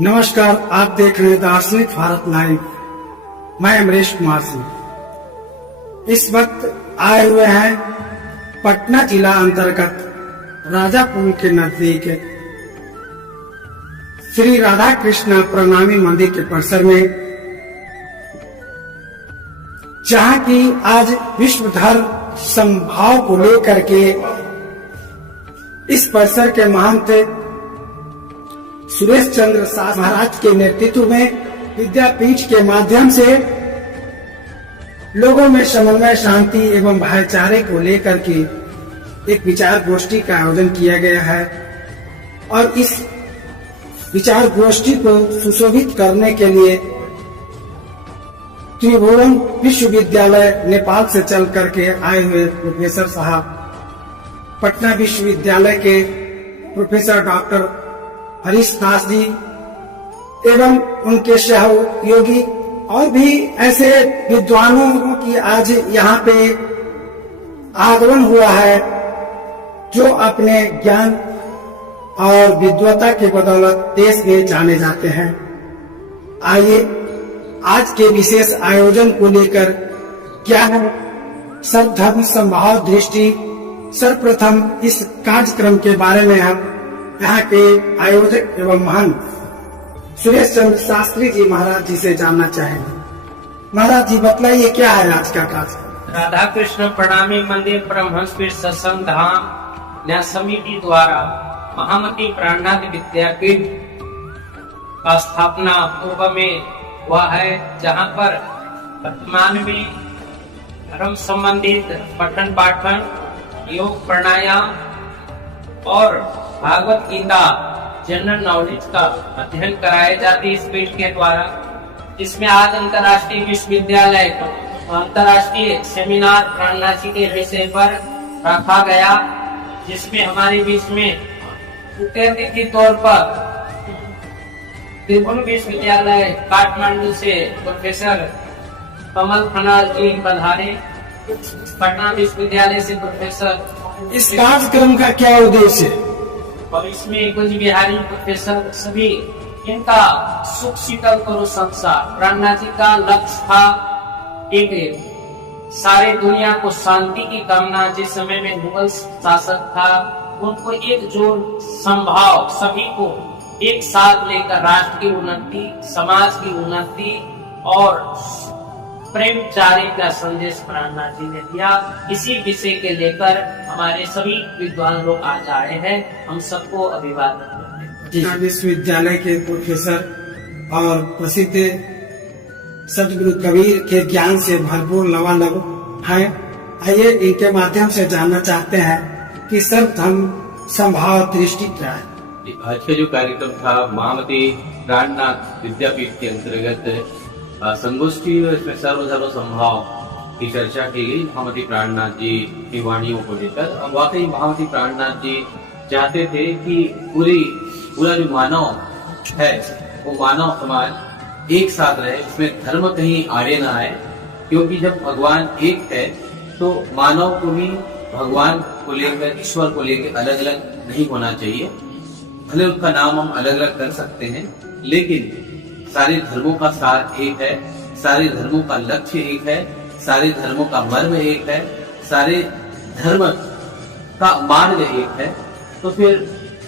नमस्कार, आप देख रहे हैं दार्शनिक भारत लाइव। मैं अमरीश कुमार सिंह इस वक्त आए हुए हैं पटना जिला अंतर्गत राजापुर के नजदीक श्री राधा कृष्ण प्रणामी मंदिर के परिसर में, जहाँ की आज विश्व धर्म समभाव को लेकर के इस परिसर के महंत सुरेश चंद्र शास्त्री महाराज के नेतृत्व में विद्यापीठ के माध्यम से लोगों में समन्वय, शांति एवं भाईचारे को लेकर के एक विचार गोष्ठी का आयोजन किया गया है। और इस विचार गोष्ठी को सुशोभित करने के लिए त्रिभुवन विश्वविद्यालय नेपाल से चल करके आए हुए प्रोफेसर साहब, पटना विश्वविद्यालय के प्रोफेसर डॉक्टर हरीश दास जी एवं उनके सहयोगी और भी ऐसे विद्वानों की आज यहाँ पे आगमन हुआ है, जो अपने ज्ञान और विद्वता के बदौलत देश में जाने जाते हैं। आइए आज के विशेष आयोजन को लेकर क्या है सर्वधर्म समभाव दृष्टि, सर्वप्रथम इस कार्यक्रम के बारे में हम यहाँ के आयोजक एवं महंत सुरेश चंद्र शास्त्री जी महाराज जी से जानना चाहेंगे। महाराज जी बताइए, क्या है आज का कार्यक्रम? राधा कृष्ण प्रणामी मंदिर परमहंस पीठ सत्संग धाम न्याय समिति द्वारा महामती प्राणनाथ विद्यापीठ का स्थापना पूर्व में हुआ है, जहाँ पर वर्तमान में धर्म संबंधित पठन पाठन, योग, प्राणायाम और भागवत गीता जनरल नॉलेज का अध्ययन कराए जाते इस पीठ के द्वारा। इसमें आज अंतर्राष्ट्रीय विश्वविद्यालय अंतर्राष्ट्रीय सेमिनार प्राणनाथ जी के विषय पर रखा गया, जिसमें हमारे बीच में मुख्य अतिथि तौर पर त्रिभुवन विश्वविद्यालय काठमांडू से प्रोफेसर कमल खनाल जी पधारे। पटना विश्वविद्यालय से प्रोफेसर। इस कार्यक्रम का क्या उद्देश्य है? और इसमें कुछ बिहारी प्रोफेसर सभी, इनका सुख शीतल करो संसार। प्राणनाथ जी का लक्ष्य था एक सारे दुनिया को शांति की कामना। जिस समय में मुगल शासक था, उनको एकजुट संभाव सभी को एक साथ लेकर राष्ट्र की उन्नति, समाज की उन्नति और प्रेमचारी का संदेश प्राणनाथ जी ने दिया। इसी विषय के लेकर हमारे सभी विद्वान लोग आज आए हैं। हम सबको अभिवादन करते हैं। विश्वविद्यालय के प्रोफेसर और प्रसिद्ध सदगुरु कबीर के ज्ञान से भरपूर लबालब है। आइए इनके माध्यम से जानना चाहते हैं कि सर्वधर्म समभाव दृष्टि क्या है। आज का जो कार्यक्रम था महामती प्राणनाथ विद्यापीठ के अंतर्गत संगोष्ठी, इसमें सर्वधर्म समभाव की चर्चा की गई महामती प्राणनाथ जी की वाणियों को लेकर। और वाकई महामती प्राणनाथ जी चाहते थे कि पूरा जो मानव है वो मानव समाज एक साथ रहे, उसमें धर्म कहीं आड़े ना आए। क्योंकि जब भगवान एक है तो मानव को भी भगवान को लेकर, ईश्वर को लेकर अलग अलग नहीं होना चाहिए। भले उसका नाम हम अलग अलग कर सकते हैं, लेकिन सारे धर्मों का सार एक है, सारे धर्मों का लक्ष्य एक है, सारे धर्मों का मर्म एक है, सारे धर्म का मार्ग एक है। तो फिर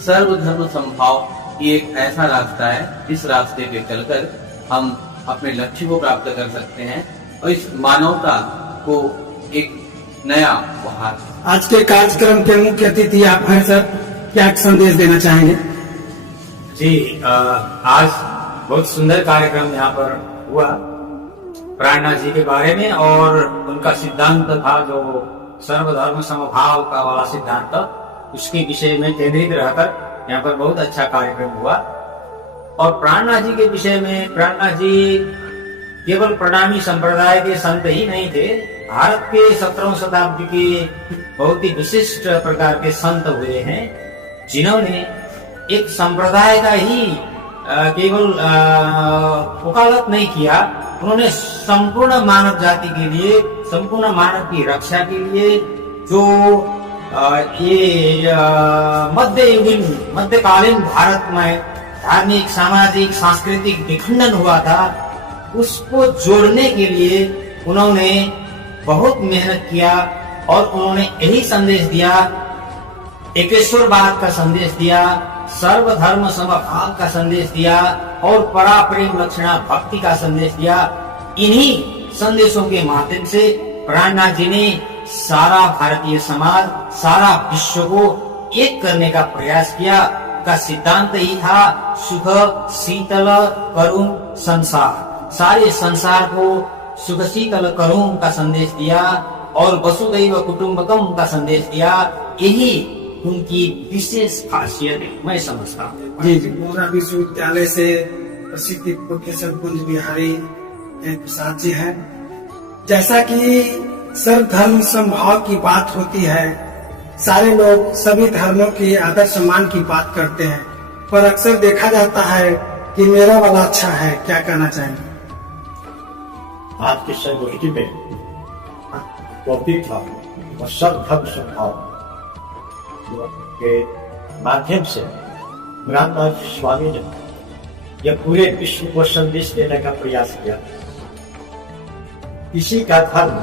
सर्वधर्म समभाव ये एक ऐसा रास्ता है, इस रास्ते पे चलकर हम अपने लक्ष्य को प्राप्त कर सकते हैं और इस मानवता को एक नया उपहार। आज के कार्यक्रम के मुख्य अतिथि आप हैं सर, क्या संदेश देना चाहेंगे? जी, आज बहुत सुंदर कार्यक्रम यहाँ पर हुआ प्राणनाथ जी के बारे में, और उनका सिद्धांत था जो सर्वधर्म समभाव का वाला सिद्धांत, उसके विषय में केंद्रित रहकर यहाँ पर बहुत अच्छा कार्यक्रम हुआ। और प्राणनाथ जी के विषय में, प्राणनाथ जी केवल प्रणामी संप्रदाय के संत ही नहीं थे, भारत के 17वीं शताब्दी के बहुत ही विशिष्ट प्रकार के संत हुए हैं, जिन्होंने एक संप्रदाय का ही केवल वकालत नहीं किया, उन्होंने संपूर्ण मानव जाति के लिए, संपूर्ण मानव की रक्षा के लिए जो ये मध्यकालीन भारत में धार्मिक, सामाजिक, सांस्कृतिक विखंडन हुआ था, उसको जोड़ने के लिए उन्होंने बहुत मेहनत किया और उन्होंने यही संदेश दिया, एकेश्वरवाद का संदेश दिया, सर्वधर्म समभाव का संदेश दिया और परा प्रेम लक्षणा भक्ति का संदेश दिया। इन्हीं संदेशों के माध्यम से प्राणनाथ जी ने सारा भारतीय समाज, सारा विश्व को एक करने का प्रयास किया। का सिद्धांत ही था सुख शीतल करुण संसार, सारे संसार को सुख शीतल करुण का संदेश दिया और वसुदैव कुटुंबकम का संदेश दिया। यही उनकी विशेष खासियत मैं समझता हूँ। जी जी, पूरा विश्वविद्यालय से प्रसिद्ध प्रोफेसर कुंज बिहारी प्रसाद जी हैं। जैसा कि सर्वधर्म समभाव की बात होती है, सारे लोग सभी धर्मों की आदर सम्मान की बात करते हैं, पर अक्सर देखा जाता है कि मेरा वाला अच्छा है। क्या कहना चाहेंगे? आज की संगोष्ठी में टॉपिक था वह सर्वधर्म समभाव के माध्यम से प्राणनाथ स्वामी ने यह पूरे विश्व को संदेश देने का प्रयास किया। किसी का धर्म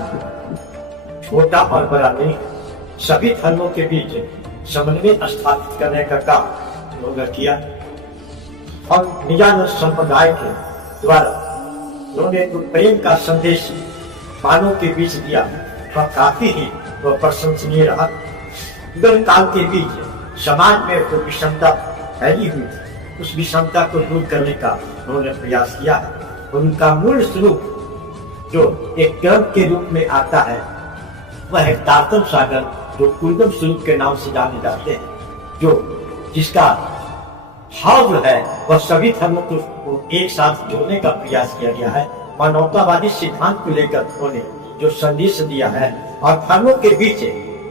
छोटा और बड़ा नहीं, सभी धर्मों के बीच समन्वय स्थापित करने का काम उन्होंने किया और निजानंद संप्रदाय के द्वारा उन्होंने जो प्रेम का संदेश मानव के बीच दिया वह काफी ही वह प्रशंसनीय रहा। युगल काल के बीच समाज में जो विषमता फैली हुई थी, उस विषमता को दूर करने का उन्होंने प्रयास किया है। उनका मूल स्वरूप जो एक ग्रंथ के रूप में आता है वह है तारतम सागर, जो कुलदम स्वरूप के नाम से जाने जाते हैं, जो जिसका भाव जो है वह सभी धर्मों को एक साथ जोड़ने का प्रयास किया गया है। मानवतावादी सिद्धांत को लेकर उन्होंने जो संदेश दिया है और धर्मों के बीच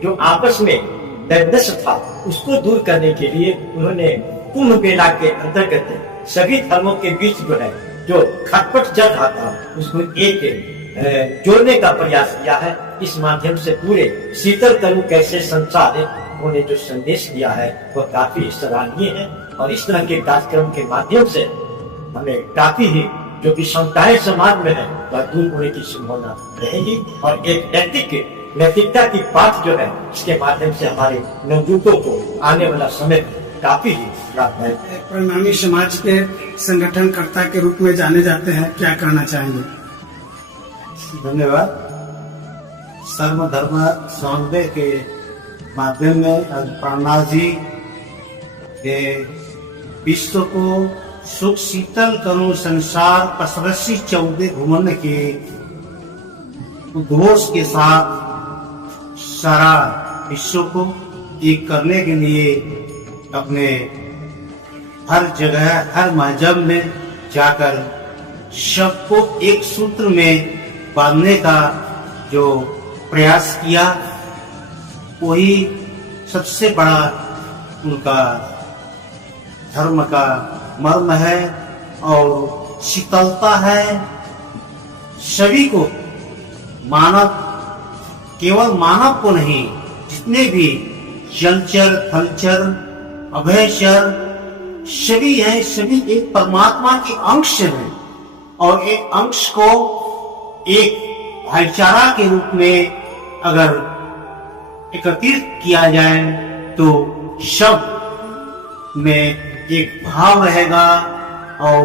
जो आपस में वैमनस्य था उसको दूर करने के लिए उन्होंने कुंभ मेला के अंतर्गत सभी धर्मों के बीच जो है जो खटपट चल रहा था उसको एक जोड़ने का प्रयास किया है। इस माध्यम से पूरे शीतल तनु कैसे संसार उन्होंने जो संदेश दिया है वह काफी सराहनीय है और इस तरह के कार्यक्रम के माध्यम से हमें काफी ही जो विषमताएं समाज में है वह दूर होने की संभावना रहेगी और एक नैतिकता की बात जो है इसके माध्यम से हमारे नवयुवकों को आने वाला समय काफी ही लाभदायक है। प्रणामी समाज के संगठनकर्ता के रूप में जाने जाते हैं, क्या कहना चाहेंगे? धन्यवाद। सर्वधर्म समन्वय के माध्यम में प्राणनाथ जी के विश्व को सुख शीतल करुण संसार पसरसी 14 घुमन के उद्घोष के साथ सारा विश्व को एक करने के लिए अपने हर जगह हर मजहब में जाकर सबको एक सूत्र में बांधने का जो प्रयास किया वही सबसे बड़ा उनका धर्म का मर्म है और शीतलता है। सभी को मानव, केवल मानव को नहीं, जितने भी जलचर थलचर अभयचर सभी हैं, सभी एक परमात्मा के अंश हैं और एक अंश को एक भाईचारा के रूप में अगर एकत्रित किया जाए तो सब में एक भाव रहेगा और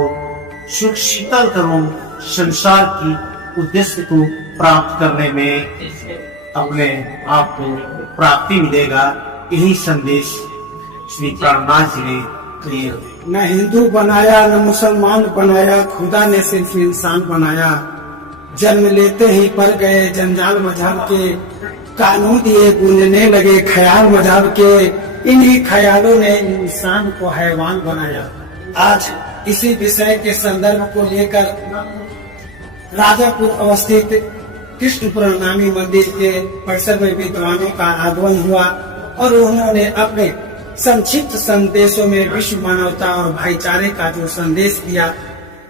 सुख शीतल करुण संसार की उद्देश्य को प्राप्त करने में अपने आप को प्राप्ति मिलेगा। यही संदेश श्री प्राणनाथ जी ने दिया। न हिंदू बनाया न मुसलमान बनाया, खुदा ने सिर्फ इंसान बनाया। जन्म लेते ही पड़ गए जंजाल मजहब के, कानून दिए गूंजने लगे ख्याल मजहब के। इन्हीं ख्यालों ने इंसान को हैवान बनाया। आज इसी विषय के संदर्भ को लेकर राजापुर अवस्थित कृष्णपुर नामी मंदिर के परिसर में विद्वानों का आगमन हुआ और उन्होंने अपने संक्षिप्त संदेशों में विश्व मानवता और भाईचारे का जो संदेश दिया,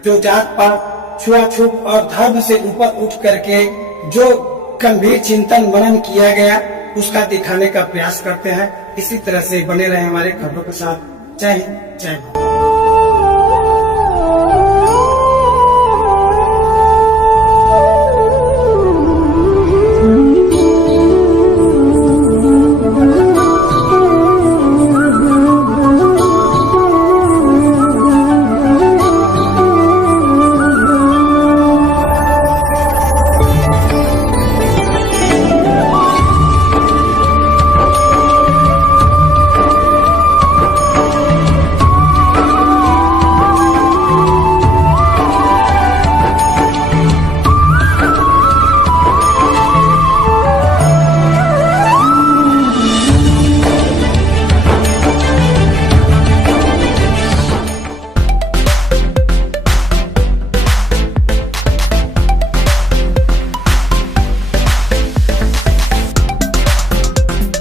जो जात पात छुआछूत और धर्म से ऊपर उठ करके जो गंभीर चिंतन मनन किया गया उसका दिखाने का प्रयास करते हैं। इसी तरह से बने रहे हमारे खबरों के साथ। जय हिंद, जय भारत।